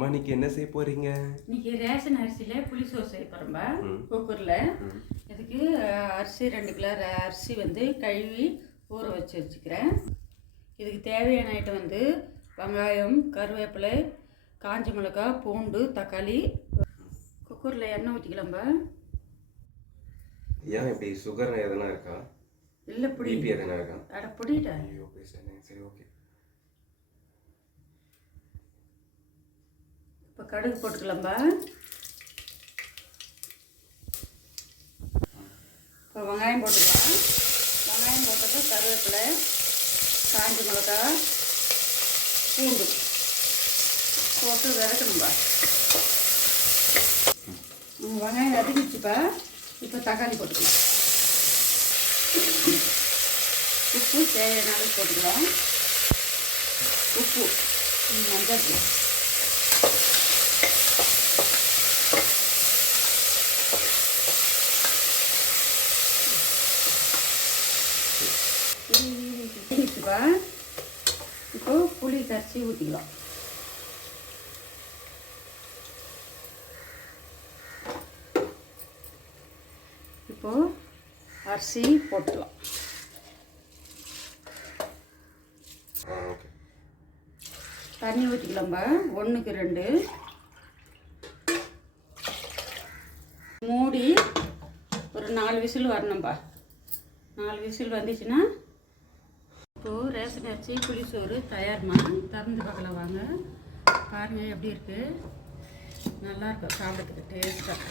அம்மா இன்னைக்கு என்ன செய்ய போறீங்க? இன்னைக்கு ரேஷன் அரிசியில் புளிசோறு செய்ய போகிறோம்பா குக்கரில். இதுக்கு அரிசி 2 கிலோ அரிசி வந்து கழுவி ஊற வச்சுக்கிறேன். இதுக்கு தேவையான ஐட்டம் வந்து வெங்காயம், கருவேப்பிலை, காஞ்ச மிளகாய், பூண்டு, தக்காளி. குக்கரில் எண்ணெய் ஊற்றிக்கலாம்பா. ஏன் இப்படி சுகர் எதனா இருக்கா? இல்லை, பிபி எதனா இருக்கா? அட புடிடா. ஐயோ பேசுறேன். சரி ஓகே. இப்போ கடுகு போட்டுக்கலாம்பா. இப்போ வெங்காயம் போட்டுக்கலாம். வெங்காயம் போட்டது கருவேப்பிலை, காஞ்ச மிளகாய், பூண்டு போட்டு விளக்கணும்பா. வெங்காயம் வதக்கிச்சுப்பா. இப்போ தக்காளி போட்டுக்கலாம். உப்பு தேவையான அளவு போட்டுக்கலாம். உப்பு, மஞ்சள் தூள், இப்போ புளி கரைச்சி ஊற்றிக்கலாம். இப்போ அரிசி போட்டுக்கலாம். தண்ணி ஊற்றிக்கலாம்பா. 1க்கு 2 மூடி ஒரு 4 விசில் வரணும்பா. 4 விசில் வந்துச்சுன்னா இப்போது ரேஷன் அரிசி புளிசோறு தயார்மா. திறந்து பார்க்கலாம் வாங்க. பாருங்கள் எப்படி இருக்குது. நல்லாயிருக்கும், சாப்பிட்றதுக்கு டேஸ்ட்டாக.